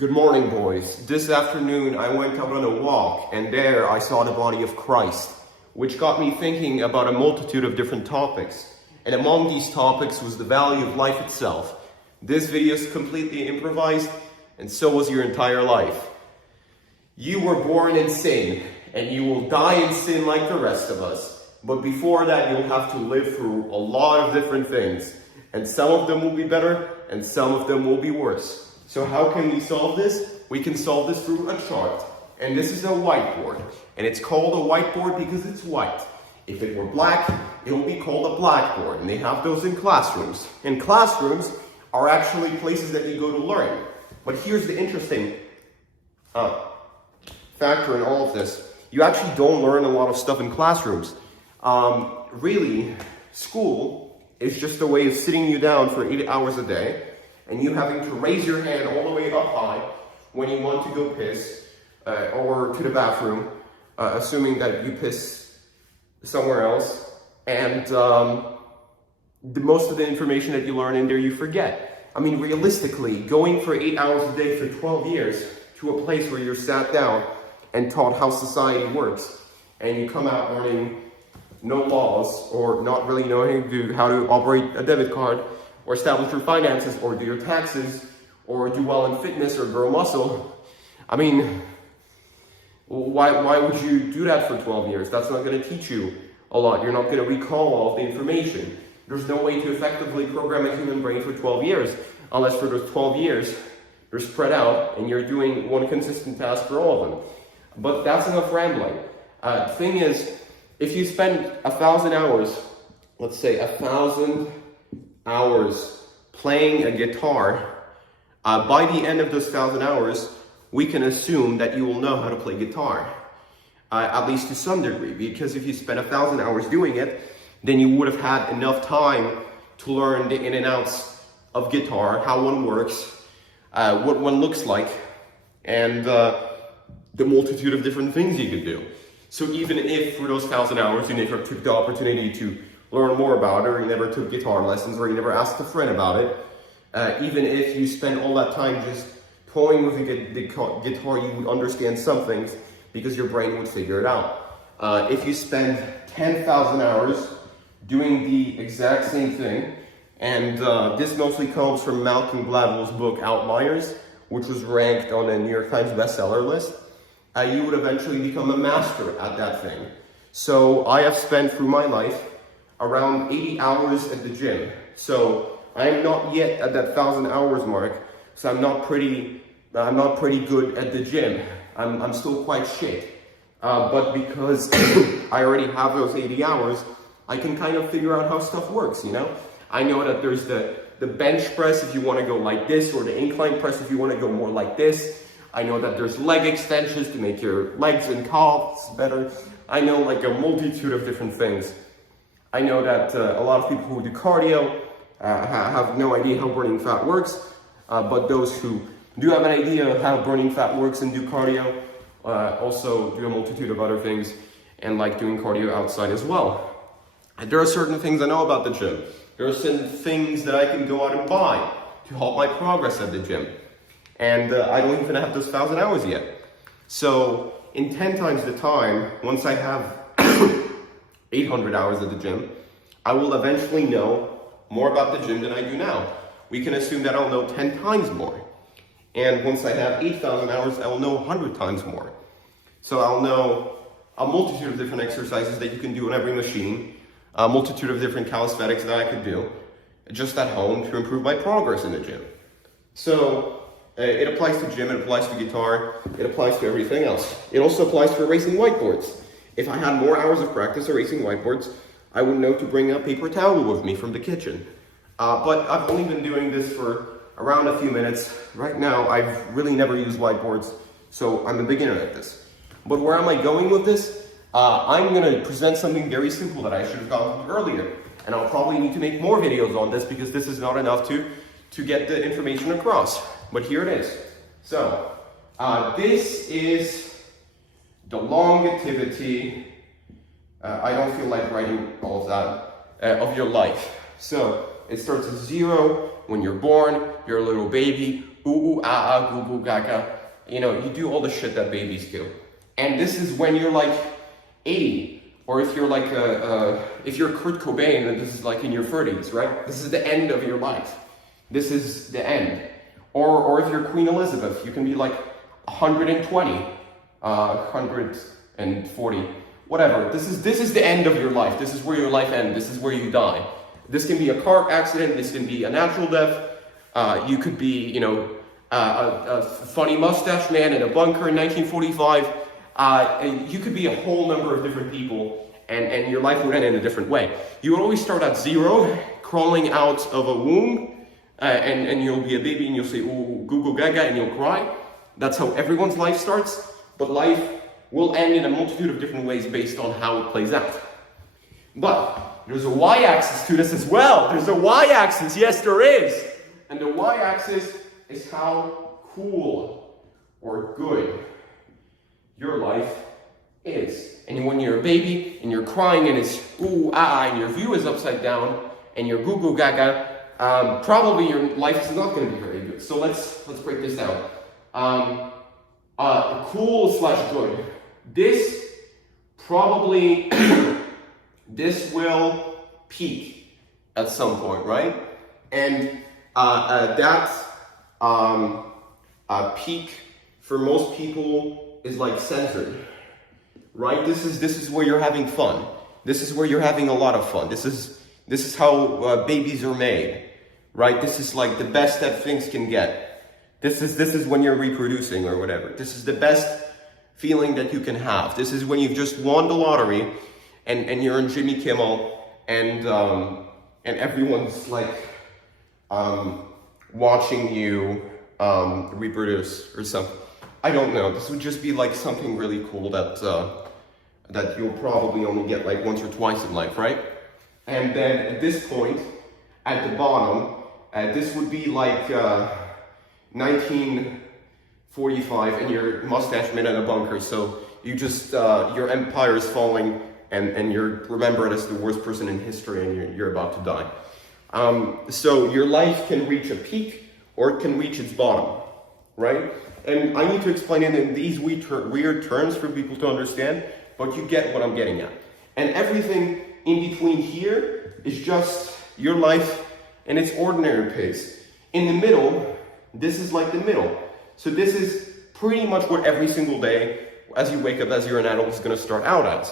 Good morning, boys. This afternoon I went out on a walk and there I saw the body of Christ, which got me thinking about a multitude of different topics. And among these topics was the value of life itself. This video is completely improvised, and so was your entire life. You were born in sin, and you will die in sin like the rest of us. But before that, you'll have to live through a lot of different things. And some of them will be better, and some of them will be worse. So how can we solve this? We can solve this through a chart. And this is a whiteboard. And it's called a whiteboard because it's white. If it were black, it would be called a blackboard. And they have those in classrooms. And classrooms are actually places that you go to learn. But here's the interesting factor in all of this. You actually don't learn a lot of stuff in classrooms. Really, school is just a way of sitting you down for 8 hours a day and you having to raise your hand all the way up high when you want to go piss or to the bathroom, assuming that you piss somewhere else, and most of the information that you learn in there you forget. I mean, realistically, going for 8 hours a day for 12 years to a place where you're sat down and taught how society works, and you come out learning no laws or not really knowing how to operate a debit card or establish your finances or do your taxes or do well in fitness or grow muscle. I mean, why would you do that for 12 years? That's not going to teach you a lot. You're not going to recall all of the information. There's no way to effectively program a human brain for 12 years unless for those 12 years they're spread out and you're doing one consistent task for all of them. But that's enough rambling. The thing is, if you spend 1,000 hours, let's say 1,000 hours playing a guitar, by the end of those 1,000 hours, we can assume that you will know how to play guitar, at least to some degree, because if you spend 1,000 hours doing it, then you would have had enough time to learn the in and outs of guitar, how one works, what one looks like, and the multitude of different things you could do. So even if for those 1,000 hours you never took the opportunity to learn more about it, or you never took guitar lessons, or you never asked a friend about it, even if you spend all that time just toying with the guitar, you would understand some things because your brain would figure it out. If you spend 10,000 hours doing the exact same thing, and this mostly comes from Malcolm Gladwell's book Outliers, which was ranked on a New York Times bestseller list, you would eventually become a master at that thing. So I have spent through my life around 80 hours at the gym. So I'm not yet at that 1,000 hours mark. So I'm not pretty good at the gym. I'm still quite shit. But because I already have those 80 hours, I can kind of figure out how stuff works, you know? I know that there's the bench press if you want to go like this, or the incline press if you want to go more like this. I know that there's leg extensions to make your legs and calves better. I know like a multitude of different things. I know that a lot of people who do cardio have no idea how burning fat works, but those who do have an idea of how burning fat works and do cardio also do a multitude of other things and like doing cardio outside as well. And there are certain things I know about the gym. There are certain things that I can go out and buy to help my progress at the gym. And I don't even have those 1,000 hours yet. So in 10 times the time, once I have 800 hours at the gym, I will eventually know more about the gym than I do now. We can assume that I'll know 10 times more. And once I have 8,000 hours, I will know 100 times more. So I'll know a multitude of different exercises that you can do on every machine, a multitude of different calisthenics that I could do just at home to improve my progress in the gym. So it applies to gym, it applies to guitar, it applies to everything else. It also applies for erasing whiteboards. If I had more hours of practice erasing whiteboards, I would know to bring a paper towel with me from the kitchen. But I've only been doing this for around a few minutes. Right now, I've really never used whiteboards, so I'm a beginner at this. But where am I going with this? I'm going to present something very simple that I should have gone with earlier. And I'll probably need to make more videos on this because this is not enough to get the information across. But here it is. So, this is the longevity, I don't feel like writing all of that, of your life. So, it starts at 0 when you're born, you're a little baby. ooh, ooh, ah, ah, goo, goo, gaga. You know, you do all the shit that babies do. And this is when you're like 80, or if you're like if you're Kurt Cobain, and this is like in your 30s, right? This is the end of your life. This is the end. Or if you're Queen Elizabeth, you can be like 120, 140, whatever. This is the end of your life. This is where your life ends. This is where you die. This can be a car accident. This can be a natural death. You could be, you know, a funny mustache man in a bunker in 1945. You could be a whole number of different people, and your life would end in a different way. You would always start at 0, crawling out of a womb, and you'll be a baby, and you'll say, ooh, goo goo gaga, and you'll cry. That's how everyone's life starts, but life will end in a multitude of different ways based on how it plays out. But there's a y-axis to this as well. There's a y-axis, yes there is. And the y-axis is how cool or good your life is. And when you're a baby and you're crying and it's ooh, ah, and your view is upside down and you're goo goo gaga, probably your life is not going to be very good. So let's break this down. Cool / good. This probably, this will peak at some point, right? And that peak for most people is like censored, right? This is where you're having fun. This is where you're having a lot of fun. This is how babies are made, right? This is like the best that things can get. This is when you're reproducing or whatever. This is the best feeling that you can have. This is when you've just won the lottery, and you're on Jimmy Kimmel, and everyone's like watching you reproduce or something. I don't know. This would just be like something really cool that you'll probably only get like once or twice in life, right? And then at this point, at the bottom, this would be like 1945, and your mustache man in a bunker. So you just your empire is falling, and you're remembered as the worst person in history, and you're about to die. So your life can reach a peak, or it can reach its bottom, right? And I need to explain it in these weird terms for people to understand, but you get what I'm getting at. And everything in between here is just your life and its ordinary pace. In the middle, this is like the middle. So this is pretty much what every single day, as you wake up as you're an adult, is going to start out as,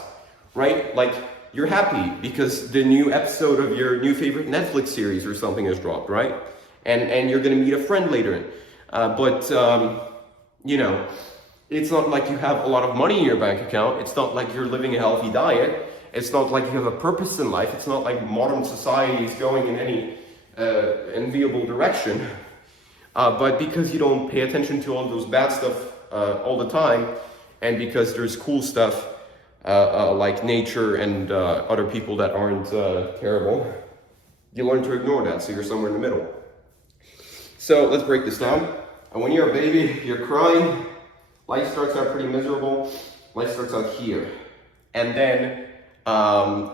right? Like, you're happy because the new episode of your new favorite Netflix series or something has dropped, right? And you're going to meet a friend later. But you know, it's not like you have a lot of money in your bank account. It's not like you're living a healthy diet. It's not like you have a purpose in life. It's not like modern society is going in any enviable direction. But because you don't pay attention to all those bad stuff all the time, and because there's cool stuff like nature and other people that aren't terrible, you learn to ignore that, so you're somewhere in the middle. So let's break this down. And when you're a baby, you're crying, life starts out pretty miserable, life starts out here. And then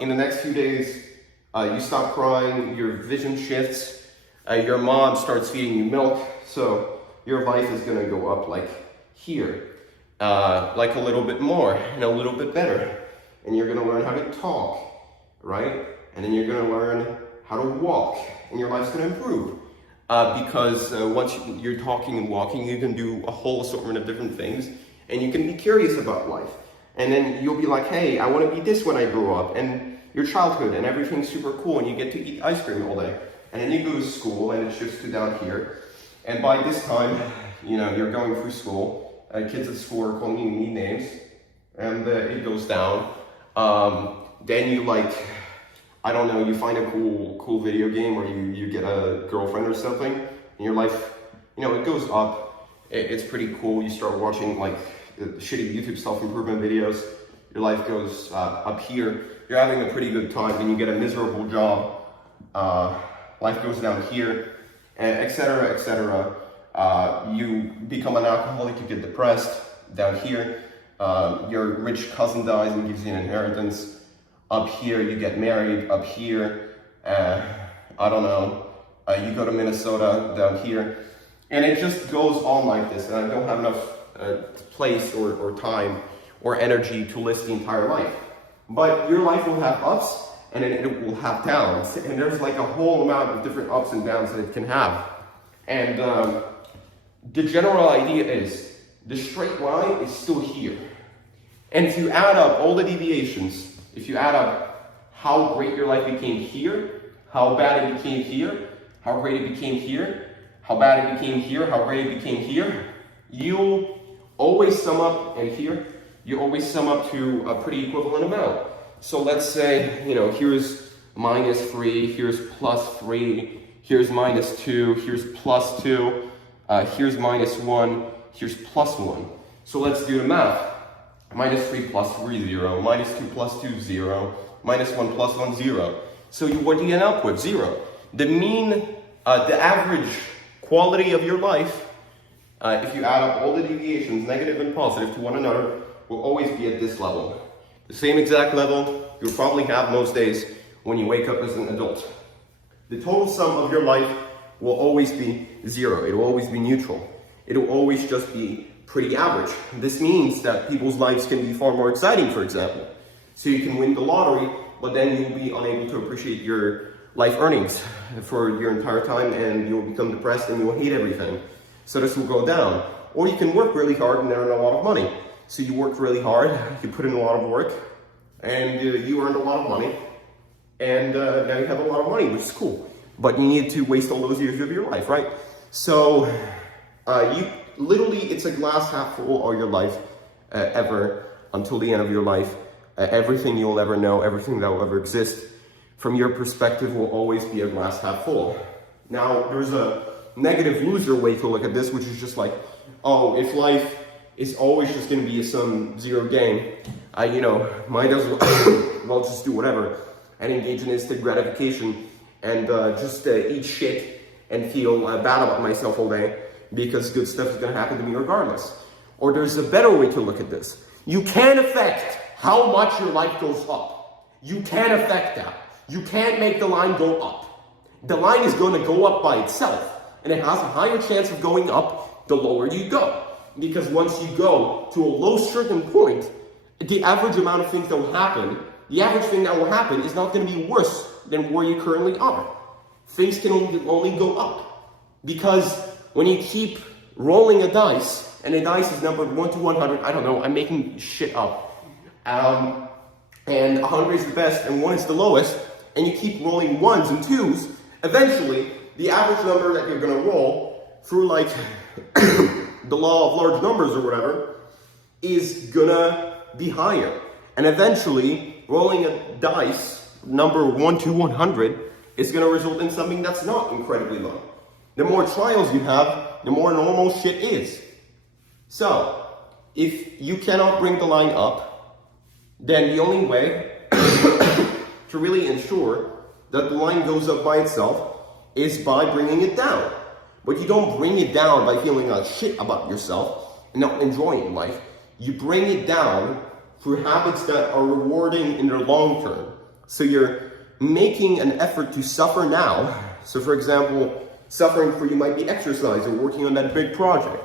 in the next few days, you stop crying, your vision shifts, your mom starts feeding you milk, so your life is gonna go up like here, like a little bit more and a little bit better. And you're gonna learn how to talk, right? And then you're gonna learn how to walk, and your life's gonna improve. Because once you're talking and walking, you can do a whole assortment of different things, and you can be curious about life. And then you'll be like, hey, I want to be this when I grow up, and your childhood, and everything's super cool, and you get to eat ice cream all day. And then you go to school, and it shifts to down here. And by this time, you know, you're going through school, kids at school are calling you mean names, and it goes down. Then you like, I don't know, you find a cool video game, or you get a girlfriend or something, and your life, you know, it goes up. It's pretty cool. You start watching like shitty YouTube self-improvement videos. Your life goes up here. You're having a pretty good time, and you get a miserable job. Life goes down here, etc., etc. You become an alcoholic, you get depressed, down here. Your rich cousin dies and gives you an inheritance. Up here, you get married. Up here, I don't know, you go to Minnesota, down here. And it just goes on like this, and I don't have enough place or time or energy to list the entire life. But your life will have ups, and then it will have downs. And there's like a whole amount of different ups and downs that it can have. And the general idea is, the straight line is still here. And if you add up all the deviations, if you add up how great your life became here, how bad it became here, how great it became here, how bad it became here, how great it became here, you always sum up, and here, you always sum up to a pretty equivalent amount. So let's say, here's -3, here's +3, here's -2, here's +2, here's -1, here's +1. So let's do the math. -3 + 3, 0, -2 + 2, 0, -1 + 1, 0. So what do you end up with? 0. The mean, the average quality of your life, if you add up all the deviations, negative and positive, to one another, will always be at this level. The same exact level you'll probably have most days when you wake up as an adult. The total sum of your life will always be 0. It will always be neutral. It will always just be pretty average. This means that people's lives can be far more exciting, for example. So you can win the lottery, but then you'll be unable to appreciate your life earnings for your entire time, and you'll become depressed and you'll hate everything. So this will go down. Or you can work really hard and earn a lot of money. So you work really hard, you put in a lot of work, and you earned a lot of money, and now you have a lot of money, which is cool. But you need to waste all those years of your life, right? So it's a glass half full of your life ever until the end of your life. Everything you'll ever know, everything that will ever exist, from your perspective, will always be a glass half full. Now, there's a negative loser way to look at this, which is just like, oh, if life is always just going to be a sum-zero game, might as well just do whatever and engage in instant gratification and just eat shit and feel bad about myself all day because good stuff is going to happen to me regardless. Or there's a better way to look at this. You can affect how much your life goes up. You can affect that. You can't make the line go up. The line is going to go up by itself, and it has a higher chance of going up the lower you go. Because once you go to a low certain point, the average amount of things that will happen, the average thing that will happen is not going to be worse than where you currently are. Things can only go up. Because when you keep rolling a dice, and a dice is numbered 1 to 100, I don't know, I'm making shit up. And 100 is the best and 1 is the lowest, and you keep rolling 1s and 2s, eventually, the average number that you're going to roll through like the law of large numbers or whatever is gonna be higher. And eventually, rolling a dice, number 1 to 100, is gonna result in something that's not incredibly low. The more trials you have, the more normal shit is. So, if you cannot bring the line up, then the only way to really ensure that the line goes up by itself is by bringing it down. But you don't bring it down by feeling like shit about yourself and not enjoying life. You bring it down through habits that are rewarding in the long term. So you're making an effort to suffer now. So for example, suffering for you might be exercise or working on that big project.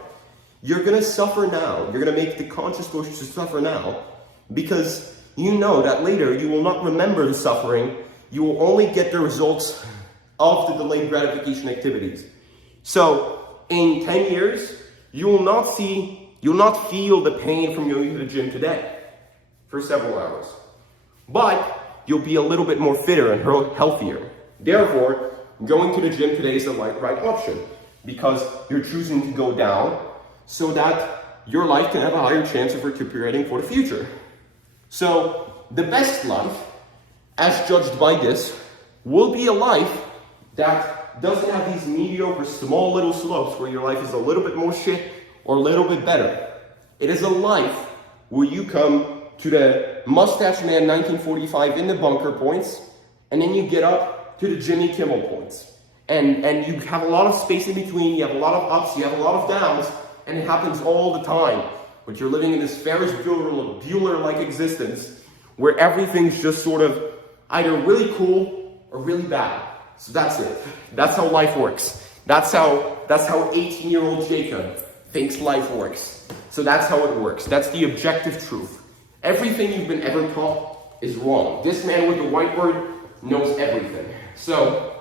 You're gonna suffer now. You're gonna make the conscious choice to suffer now because you know that later you will not remember the suffering. You will only get the results of the delayed gratification activities. So in 10 years, you will not feel the pain from going to the gym today for several hours. But you'll be a little bit more fitter and healthier. Therefore, going to the gym today is the right option because you're choosing to go down so that your life can have a higher chance of recuperating for the future. So the best life, as judged by this, will be a life that doesn't have these mediocre small little slopes where your life is a little bit more shit or a little bit better. It is a life where you come to the Mustache Man 1945 in the bunker points, and then you get up to the Jimmy Kimmel points. And you have a lot of space in between, you have a lot of ups, you have a lot of downs, and it happens all the time. But you're living in this Ferris Bueller-like existence where everything's just sort of either really cool or really bad. So that's it. That's how life works. That's how 18-year-old Jacob thinks life works. So that's how it works. That's the objective truth. Everything you've been ever taught is wrong. This man with the whiteboard knows everything. So,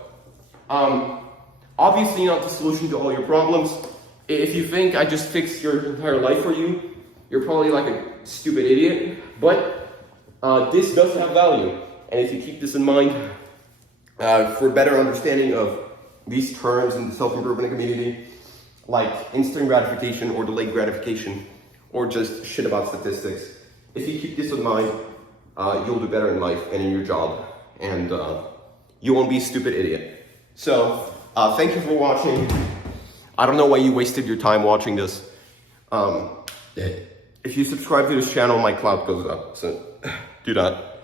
obviously not the solution to all your problems. If you think I just fixed your entire life for you, you're probably like a stupid idiot. But this does have value. And if you keep this in mind, for better understanding of these terms in the self-improvement community, like instant gratification or delayed gratification, or just shit about statistics, if you keep this in mind, you'll do better in life and in your job, and you won't be a stupid idiot. So, thank you for watching. I don't know why you wasted your time watching this. If you subscribe to this channel, my clout goes up, so do that.